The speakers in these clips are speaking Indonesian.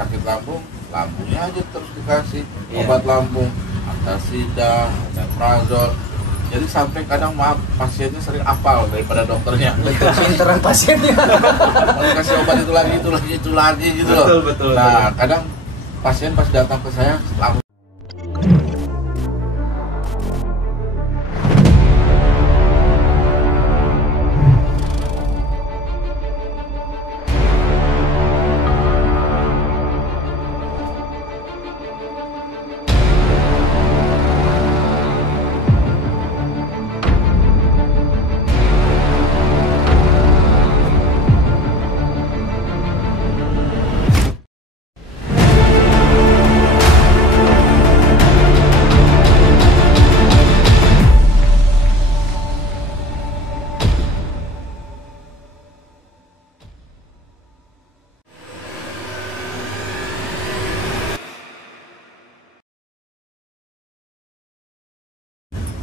sakit lambung, lambungnya aja terus dikasih obat lambung, antasida, omeprazol. Jadi sampai kadang maaf pasiennya sering apal daripada dokternya. Betul, pinteran pasiennya. Kasih obat itu lagi gitu loh. Betul. Nah, kadang pasien pas datang ke saya langsung.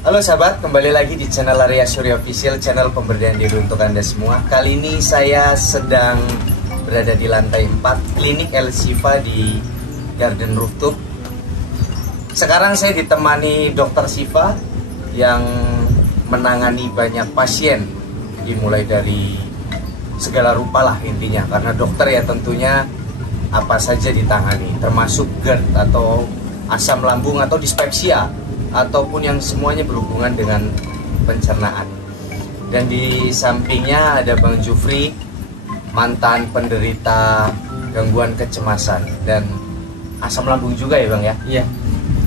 Halo sahabat, kembali lagi di channel Arya Surya Official, channel pemberdayaan diri untuk Anda semua. Kali ini saya sedang berada di lantai 4 klinik El Shifa di Garden Rooftop. Sekarang saya ditemani Dokter Shifa yang menangani banyak pasien, dimulai dari segala rupa lah intinya. Karena dokter ya tentunya apa saja ditangani, termasuk GERD atau asam lambung atau dispepsia, ataupun yang semuanya berhubungan dengan pencernaan. Dan di sampingnya ada Bang Jufri, mantan penderita gangguan kecemasan dan asam lambung juga ya Bang ya? Iya.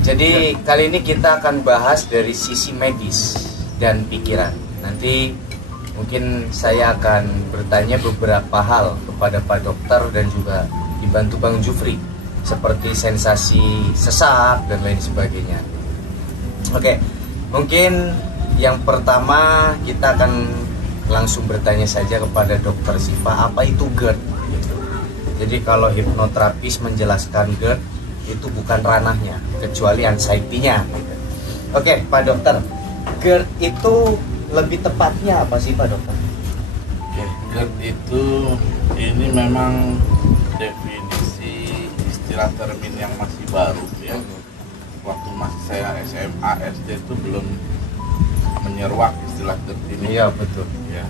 Jadi kali ini kita akan bahas dari sisi medis dan pikiran. Nanti mungkin saya akan bertanya beberapa hal kepada Pak Dokter dan juga dibantu Bang Jufri, seperti sensasi sesak dan lain sebagainya. Oke, mungkin yang pertama kita akan langsung bertanya saja kepada Dokter Shifa, apa itu GERD? Gitu. Jadi kalau hipnoterapis menjelaskan GERD itu bukan ranahnya, kecuali anxiety-nya. Gitu. Oke, Pak Dokter, GERD itu lebih tepatnya apa sih Pak Dokter? Oke, GERD itu ini memang definisi istilah termin yang masih baru ya. Waktu masih saya SMA, SD itu belum menyeruak istilah GERD ini. Iya betul. Ya.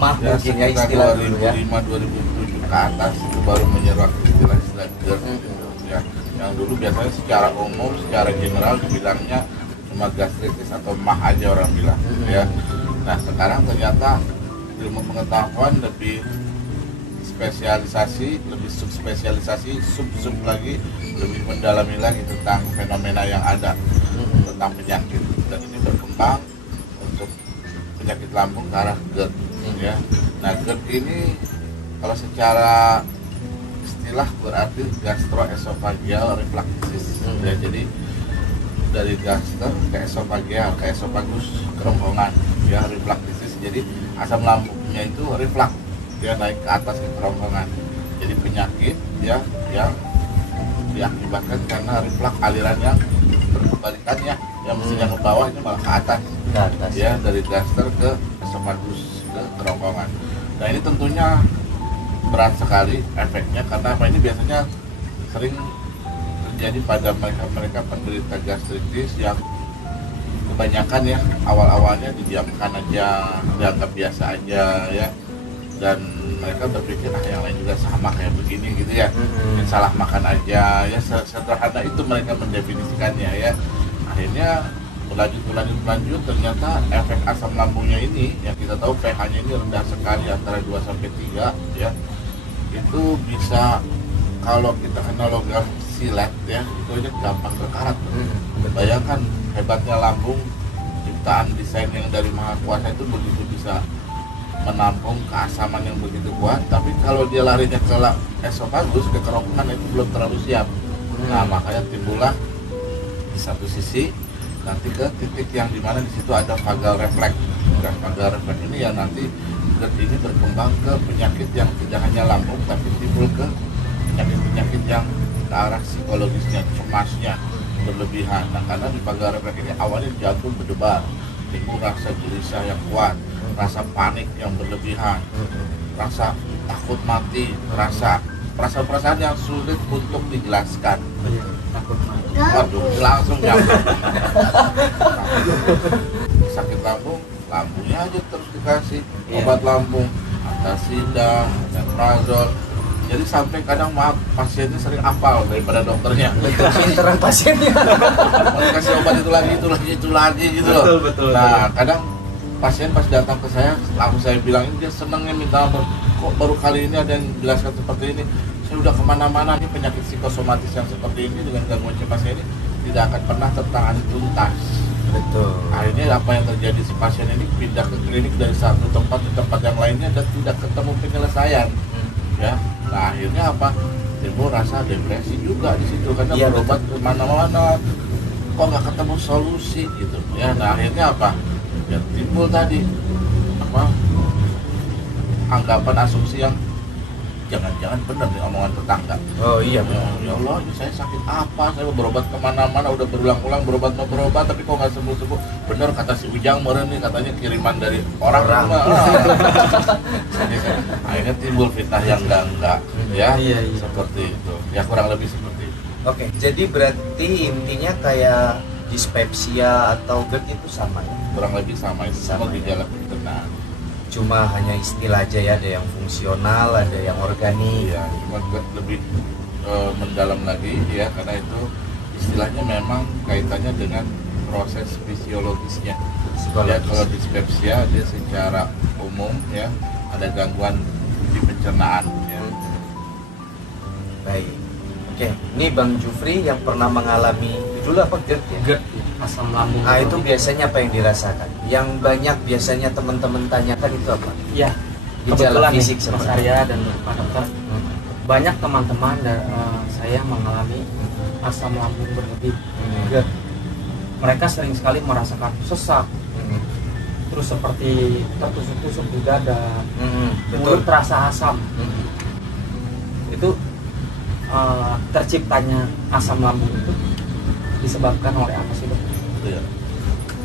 Mungkin ya istilah 2005-2007 ke atas itu baru menyeruak istilah GERD. Gitu, ya. Yang dulu biasanya secara umum, secara general dibilangnya cuma gastritis atau MAH aja orang bilang. Ya. Nah sekarang ternyata ilmu pengetahuan lebih spesialisasi, lebih subspesialisasi, sub lagi, lebih mendalami lagi tentang fenomena yang ada, tentang penyakit, dan ini berkembang untuk penyakit lambung ke arah GERD ya. Nah GERD ini kalau secara istilah berarti gastroesophageal reflux ya, jadi dari gastro ke esophageal, ke esofagus, kerongkongan ya, reflux. Jadi asam lambungnya itu reflux, dia naik ke atas ke kerongkongan, jadi penyakit ya yang diakibatkan karena reflux aliran yang berkebalikan ya, yang mestinya ke bawah ini malah ke atas ya, dari gaster ke esofagus ke kerongkongan. Nah ini tentunya berat sekali efeknya, karena apa, ini biasanya sering terjadi pada mereka penderita gastritis yang kebanyakan ya awal-awalnya didiamkan aja, dianggap biasa aja ya, dan mereka berpikir yang lain juga sama kayak begini gitu ya, salah makan aja ya, sederhana itu mereka mendefinisikannya ya. Akhirnya berlanjut ternyata efek asam lambungnya ini yang kita tahu pH-nya ini rendah sekali, antara 2-3 ya, itu bisa kalau kita kena logam silet ya, itu aja gampang berkarat. Bayangkan hebatnya lambung, ciptaan desain yang dari Maha Kuasa itu begitu bisa menampung keasaman yang begitu kuat, tapi kalau dia larinya ke esofagus, ke kerongkongan, itu belum terlalu siap. Nah makanya timbullah di satu sisi nanti ke titik yang dimana di situ ada vagal refleks. Dan vagal refleks ini ya nanti GERD ini berkembang ke penyakit yang tidak hanya lambung, tapi timbul ke penyakit-penyakit yang ke arah psikologisnya, cemasnya berlebihan. Nah karena di vagal refleks ini awalnya jantung berdebar, timbul rasa gelisah yang kuat, rasa panik yang berlebihan, rasa takut mati, rasa perasaan-perasaan yang sulit untuk dijelaskan. Iya, takut mati. Waduh, langsung nyambung. Sakit lambung, lambungnya aja terus dikasih obat lambung, antasida, metronidazol. Jadi sampai kadang maaf pasiennya sering apal daripada dokternya. Betul, pinteran pasiennya. Mau dikasih obat itu lagi gitu loh. Betul. Nah, kadang pasien pas datang ke saya, langsung saya bilang ini dia senengnya minta ampun. Kok baru kali ini ada yang menjelaskan seperti ini? Saya udah kemana-mana nih penyakit psikosomatis yang seperti ini dengan gangguan cemas ini tidak akan pernah tertangani tuntas. Betul. Akhirnya apa yang terjadi si pasien ini pindah ke klinik dari satu tempat ke tempat yang lainnya dan tidak ketemu penyelesaian. Ya, nah akhirnya apa? Timbul rasa depresi juga di situ karena Iya, berobat kemana-mana, kok nggak ketemu solusi gitu. Ya, nah akhirnya apa? Ya timbul tadi apa? Anggapan asumsi yang jangan-jangan benar nih omongan tetangga. Oh iya, Ya, ya Allah, ini saya sakit apa? Saya mau berobat kemana-mana, udah berulang-ulang berobat, tapi kok nggak sembuh-sembuh. Bener kata si Ujang meren nih, katanya kiriman dari orang. Akhirnya timbul fitnah yang enggak, ya. Iya. Seperti itu. Ya kurang lebih seperti itu. Oke, jadi berarti intinya kayak dispepsia atau GERD itu sama ya? Kurang lebih sama itu, Sama, semua ya. gejala pencernaan. Cuma hanya istilah aja ya, ada yang fungsional, ada yang organik. Iya, cuma lebih mendalam lagi ya, karena itu istilahnya memang kaitannya dengan proses fisiologisnya. Ya, kalau dispepsia dia secara umum ya ada gangguan di pencernaan ya. Baik. Oke, ini Bang Jufri yang pernah mengalami dulu apa GERD ya? GERD, asam lambung. Ah, itu biasanya apa yang dirasakan? Yang banyak biasanya teman-teman tanyakan itu apa? Iya. Gejala Kebetulan fisik nih, Mas seperti Arya dan Pak Dokter, banyak teman-teman saya mengalami asam lambung berlebih, GERD. Mereka sering sekali merasakan sesak, terus seperti tertusuk-tusuk di dada, Betul. mulut terasa asam. Itu terciptanya asam lambung itu disebabkan oleh apa sih, Dok? Iya.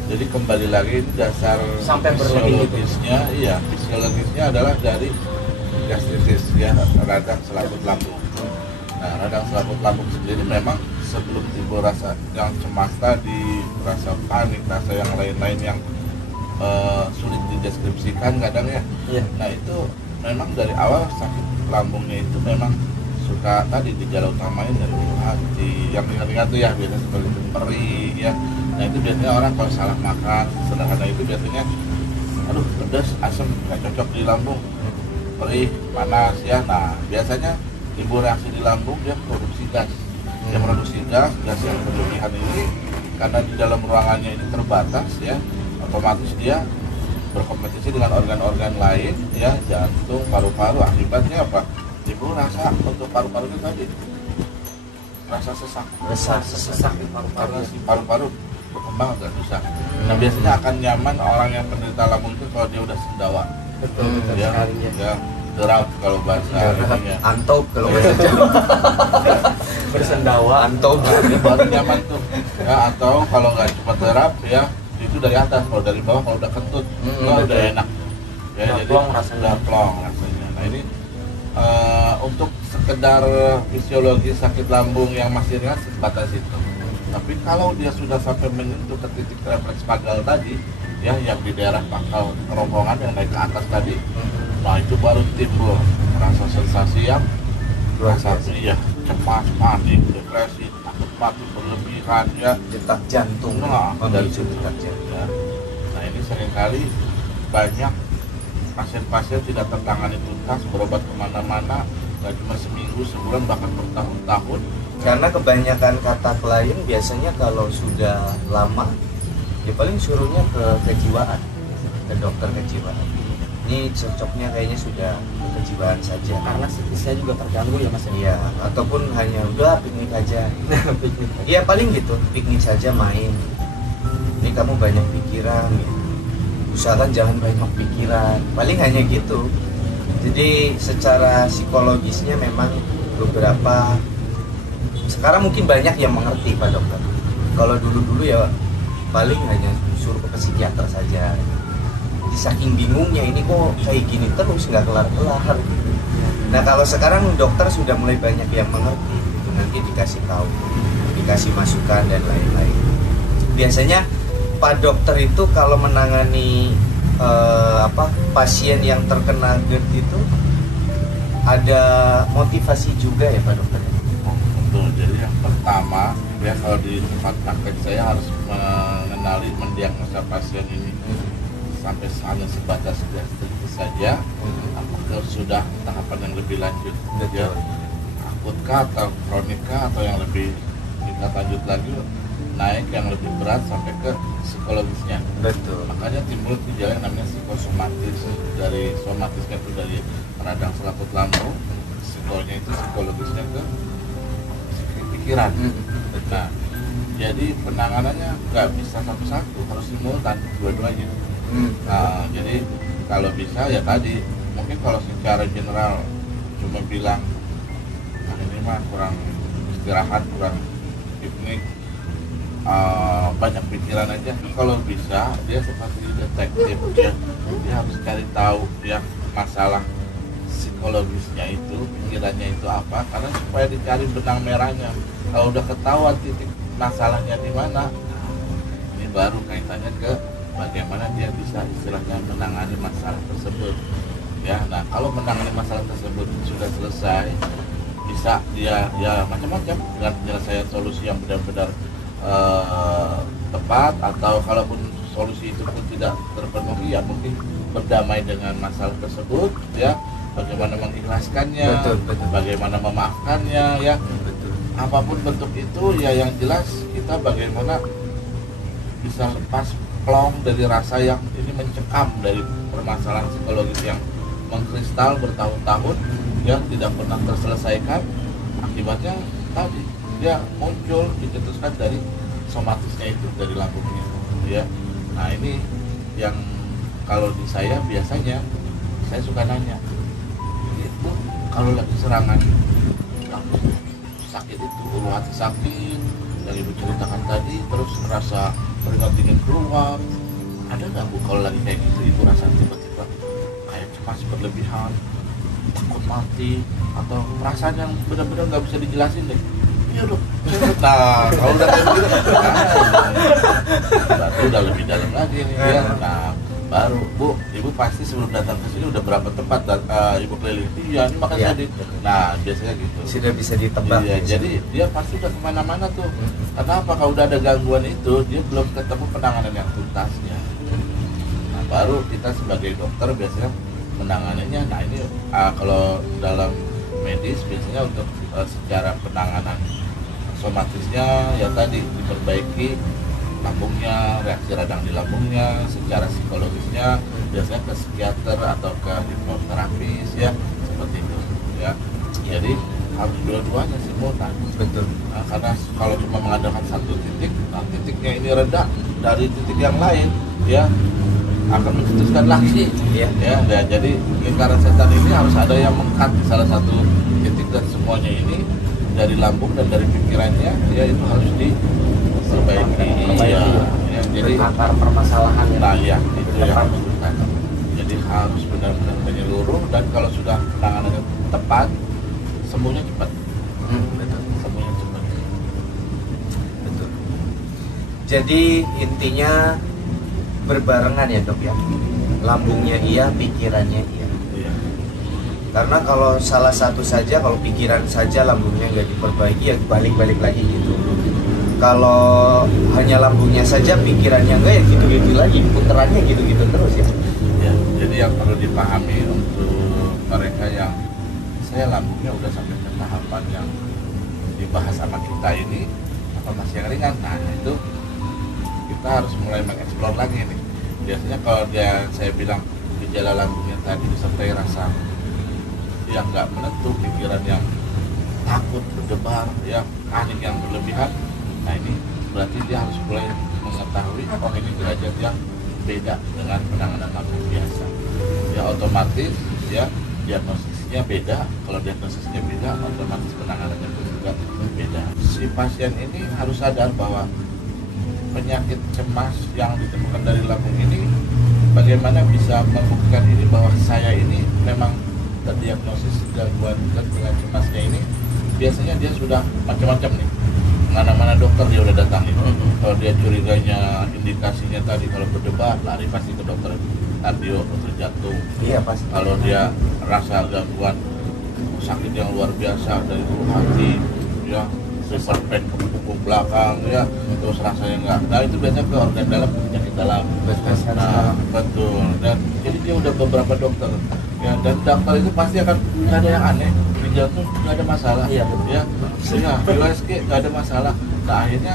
Jadi kembali lagi ini dasar Sampai berlebih itu. fisiologisnya adalah dari gastritis ya, radang selaput lambung. Nah, radang selaput lambung sendiri memang sebelum timbul rasa yang cemas tadi, rasa panik, rasa yang lain-lain yang sulit dideskripsikan kadang ya. Iya. Nah, itu memang dari awal sakit lambungnya itu memang suka tadi gejala utamanya dari hati yang ringan-ringan tuh ya, biasanya seperti perih ya. Nah, itu biasanya orang kalau salah makan sederhana itu biasanya aduh pedas, asam, nggak cocok di lambung, perih, panas ya. Nah, biasanya timbul reaksi di lambung, dia produksi gas. Dia produksi gas yang berlebihan ini karena di dalam ruangannya ini terbatas ya, otomatis dia berkompetisi dengan organ-organ lain ya, jantung, paru-paru. Akibatnya apa? Timbul rasa untuk paru-parunya tadi, rasa sesak Sesak di paru-paru. karena si paru-paru berkembang agak susah. Nah, biasanya akan nyaman orang yang penderita lambung itu kalau dia udah sendawa Betul ya, sekali ya. ya derap kalau bahasa ininya. Antop kalau bahasa Jawa. Bersendawa. Antop. Nah, dia baru nyaman tuh ya. Atau kalau nggak cuma derap ya, itu dari atas. Kalau dari bawah kalau udah kentut wah, udah enak ya. Udah Jadi plong rasanya. udah plong rasanya. Nah, ini untuk sekedar fisiologi sakit lambung yang masih ringan sebatas itu. Tapi kalau dia sudah sampai menyentuh ke titik refleks pagal tadi ya, yang di daerah pangkal kerongkongan yang naik ke atas tadi, nah itu baru timbul rasa sensasi yang rasa iya, cemas, panik, depresi, takut mati berlebihan ya. Detak jantung. Nah, dari Memicu situ detak jantung. ya. Nah, ini seringkali banyak pasien-pasien tidak tertangani tuntas, berobat kemana-mana, nggak cuma seminggu, sebulan, bahkan bertahun-tahun. Karena kebanyakan kata klien biasanya kalau sudah lama, ya paling suruhnya ke kejiwaan, ke dokter kejiwaan. Ini cocoknya kayaknya sudah ke kejiwaan saja. Karena psikisnya juga terganggu ya, Mas. Iya, ataupun hanya udah piknik aja. Iya paling gitu, piknik saja main. Ini kamu banyak pikiran, gitu. Usahakan jangan banyak pikiran. Paling hanya gitu. Jadi secara psikologisnya memang beberapa sekarang mungkin banyak yang mengerti Pak Dokter. Kalau dulu-dulu ya paling hanya suruh ke psikiater saja. Jadi saking bingungnya ini kok kayak gini terus nggak kelar-kelar. Nah kalau sekarang dokter sudah mulai banyak yang mengerti gitu. Nanti dikasih tahu, dikasih masukan dan lain-lain. Biasanya Pak Dokter itu kalau menangani pasien yang terkena GERD itu ada motivasi juga ya Pak Dokter? Betul. Jadi yang pertama ya, kalau di tempat praktek saya harus mengenali, mendiagnosa pasien ini. Sampai hanya sebatas gastritis saja, apakah sudah tahapan yang lebih lanjut, ya, akutkah atau kronika, atau yang lebih tingkat lanjut lagi, naik yang lebih berat sampai ke psikologisnya. Betul. Makanya timbul gejala yang namanya psikosomatis. Dari somatisnya itu dari radang selaput lambung, psikolnya itu psikologisnya ke pikiran. Nah, jadi penanganannya nggak bisa satu-satu, harus simultan dua-duanya. Nah, jadi kalau bisa ya tadi, mungkin kalau secara general cuma bilang, nah ini mah kurang istirahat, kurang piknik, banyak pikiran aja. Kalau bisa dia seperti detektif, dia harus cari tahu ya masalah psikologisnya itu, pikirannya itu apa, karena supaya dicari benang merahnya. Kalau udah ketahuan titik masalahnya di mana, ini baru kaitannya ke bagaimana dia bisa istilahnya menangani masalah tersebut. Ya, nah kalau menangani masalah tersebut sudah selesai, bisa dia ya macam-macam dengan penyelesaian solusi yang benar-benar tepat, atau kalaupun solusi itu pun tidak terpenuhi ya mungkin berdamai dengan masalah tersebut, ya, bagaimana mengikhlaskannya, betul. Bagaimana memaafkannya, ya, betul. Apapun bentuk itu ya, yang jelas kita bagaimana bisa lepas plong dari rasa yang ini mencekam dari permasalahan psikologis yang mengkristal bertahun-tahun yang tidak pernah terselesaikan. Akibatnya tadi dia muncul, dicetuskan dari somatisnya itu, dari lambungnya, ya. Nah ini yang kalau di saya biasanya saya suka nanya, itu kalau lagi serangan sakit itu, ulu hati sakit yang ibu ceritakan tadi, terus merasa keringat dingin keluar, ada nggak Bu kalau lagi kayak gitu ibu rasa tiba-tiba kayak cemas berlebihan, takut mati, atau perasaan yang benar-benar nggak bisa dijelasin deh? Iya dok. Nah kalau udah kayak gitu, berarti udah lebih dalam lagi nih ya. Nah baru Bu, ibu pasti sebelum datang ke sini udah berapa tempat ibu keliling? Iya, ini makanya ya. Nah biasanya gitu. Sudah bisa ditebak. Iya, jadi dia pasti udah kemana-mana tuh. Kenapa? Kalau udah ada gangguan itu, dia belum ketemu penanganan yang tuntasnya. Nah baru kita sebagai dokter biasanya menanganannya. Nah ini kalau dalam medis biasanya untuk secara penanganan somatisnya ya tadi diperbaiki lambungnya, reaksi radang di lambungnya. Secara psikologisnya biasanya ke psikiater atau ke hipnoterapis, ya, seperti itu, ya. Jadi harus dua-duanya simultan. Betul. Nah, karena kalau cuma mengandalkan satu titik, nah titiknya ini reda dari titik yang lain, ya, akan mencetuskan lagi, ya. Jadi lingkaran setan ini harus ada yang mengkat salah satu titik, dan semuanya ini dari lambung dan dari pikirannya, ya, itu harus diperbaiki. Ya, jadi akar permasalahan. Nah, ya, itu yang membutuhkan. Jadi harus benar-benar menyeluruh, dan kalau sudah penanganannya tepat, sembuhnya cepat. Betul. Sembuhnya cepat. Betul. Jadi intinya berbarengan ya dok ya. Lambungnya iya, pikirannya iya. Iya. Karena kalau salah satu saja, kalau pikiran saja lambungnya nggak diperbaiki, ya balik-balik lagi gitu. Kalau hanya lambungnya saja, pikirannya enggak, ya gitu-gitu lagi, putarannya gitu-gitu terus ya. Ya, jadi yang perlu dipahami untuk mereka yang saya lambungnya udah sampai ke tahapan yang dibahas sama kita ini, atau masih yang ringan, nah itu kita harus mulai mengeksplor lagi nih. Biasanya kalau saya bilang gejala lambungnya tadi disertai rasa yang nggak menentu, pikiran yang takut, berdebar, yang panik yang berlebihan, nah ini berarti dia harus mulai mengetahui, oh ini derajat yang beda dengan penanganan lambung biasa. Ya otomatis ya diagnosisnya beda. Kalau diagnosisnya beda, otomatis penanganannya pun juga beda. Si pasien ini harus sadar bahwa penyakit cemas yang ditemukan dari lambung ini, bagaimana bisa membuktikan ini bahwa saya ini memang terdiagnosis gangguan dengan cemasnya ini, biasanya dia sudah macam-macam nih. Mana-mana dokter dia udah datangin. Kalau dia curiganya, indikasinya tadi kalau berdebar, lari pasti ke dokter kardio, dokter jantung. Iya pasti. Kalau dia rasa gangguan sakit yang luar biasa dari ulu hati, ya super pain ke punggung belakang, ya terus rasanya enggak. Nah itu biasanya ke organ dalam, ke penyakit dalam. Nah betul. Dan jadi dia udah beberapa dokter. Ya, dan dokter itu pasti akan nggak ada yang aneh, di jantung nggak ada masalah, Iya, betul. ya, di USG nggak ada masalah. Nah akhirnya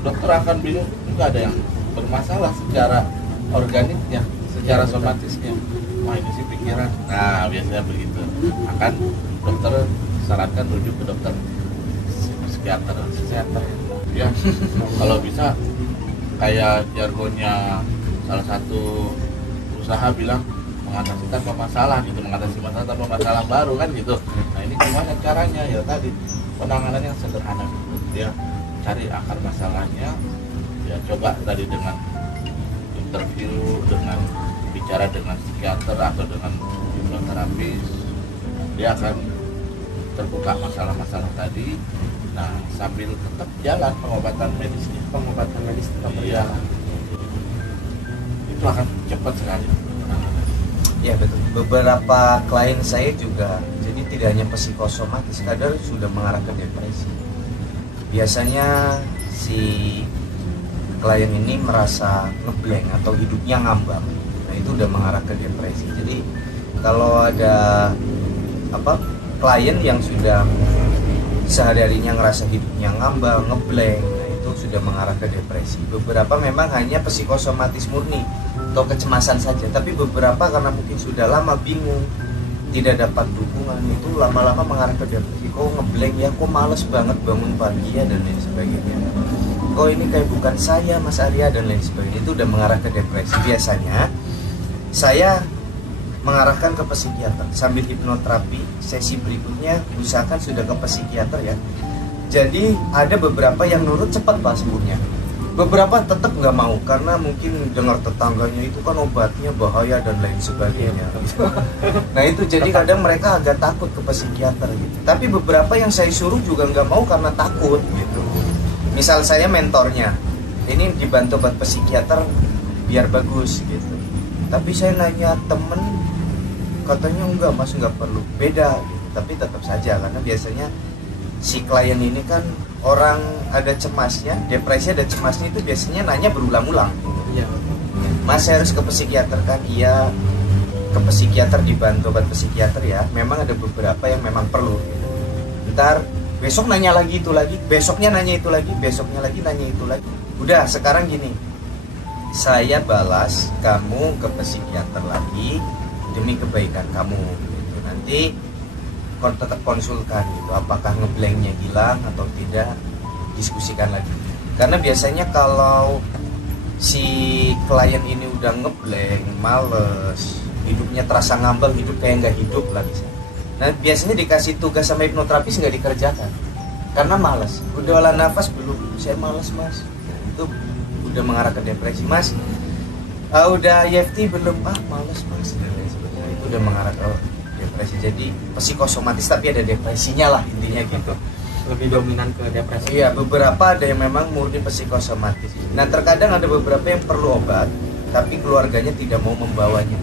dokter akan bingung, nggak ada yang bermasalah secara organiknya, secara somatisnya. Wah ini sih pikiran. Nah biasanya begitu. Akan dokter sarankan rujuk ke dokter psikiater. Ya, kalau bisa kayak jargonnya salah satu usaha bilang mengatasi tanpa masalah gitu, mengatasi masalah tanpa masalah baru kan gitu. Nah ini gimana caranya? Ya tadi penanganan yang sederhana gitu. Dia cari akar masalahnya, ya coba tadi dengan interview, dengan bicara dengan psikiater atau dengan hipnoterapis, dia akan terbuka masalah-masalah tadi. Nah sambil tetap jalan pengobatan medisnya. Pengobatan medis tetap Iya. berjalan. Itu akan cepat sekali. Ya betul. Beberapa klien saya juga, jadi tidak hanya psikosomatis, kadang sudah mengarah ke depresi. Biasanya si klien ini merasa ngeblank atau hidupnya ngambang. Nah itu udah mengarah ke depresi. Jadi kalau ada klien yang sudah sehari-harinya ngerasa hidupnya ngambang, ngeblank, nah itu sudah mengarah ke depresi. Beberapa memang hanya psikosomatis murni atau kecemasan saja, tapi beberapa karena mungkin sudah lama bingung, tidak dapat dukungan, itu lama-lama mengarah ke depresi. Kok ngeblank ya, kok males banget bangun pagi ya, dan lain sebagainya. Kok ini kayak bukan saya Mas Arya, dan lain sebagainya. Itu udah mengarah ke depresi. Biasanya saya mengarahkan ke psikiater sambil hipnoterapi. Sesi berikutnya usahakan sudah ke psikiater ya. Jadi ada beberapa yang nurut cepat Pak sembuhnya, beberapa tetap nggak mau karena mungkin dengar tetangganya itu kan obatnya bahaya dan lain sebagainya. Nah itu jadi kadang mereka agak takut ke psikiater gitu. Tapi beberapa yang saya suruh juga nggak mau karena takut gitu. Misal saya mentornya, ini dibantu buat psikiater biar bagus gitu. Tapi saya nanya temen, katanya enggak Mas, nggak perlu, beda gitu. Tapi tetap saja karena biasanya si klien ini kan orang ada cemasnya, depresi ada cemasnya, itu biasanya nanya berulang-ulang gitu. Iya. Mas saya harus ke psikiater kan? Iya, ke psikiater dibantu obat psikiater ya. Memang ada beberapa yang memang perlu gitu. Ntar besok nanya lagi itu lagi, besoknya nanya itu lagi, besoknya lagi nanya itu lagi. Udah sekarang gini, saya balas kamu ke psikiater lagi demi kebaikan kamu gitu. Nanti tetap konsulkan gitu, apakah ngeblanknya hilang atau tidak, diskusikan lagi. Karena biasanya kalau si klien ini udah ngeblank, males, hidupnya terasa ngambang, hidup kayak nggak hidup lah bisa. Nah biasanya dikasih tugas sama hipnoterapis nggak dikerjakan karena malas. Udah olah nafas belum, saya malas Mas. Nah, itu udah mengarah ke depresi. Mas, udah EFT belum? Malas Mas. Nah, itu udah mengarah ke depresi. Jadi psikosomatis tapi ada depresinya lah intinya gitu. Lebih dominan ke depresi. Iya, beberapa ada yang memang murni psikosomatis. Nah terkadang ada beberapa yang perlu obat tapi keluarganya tidak mau membawanya.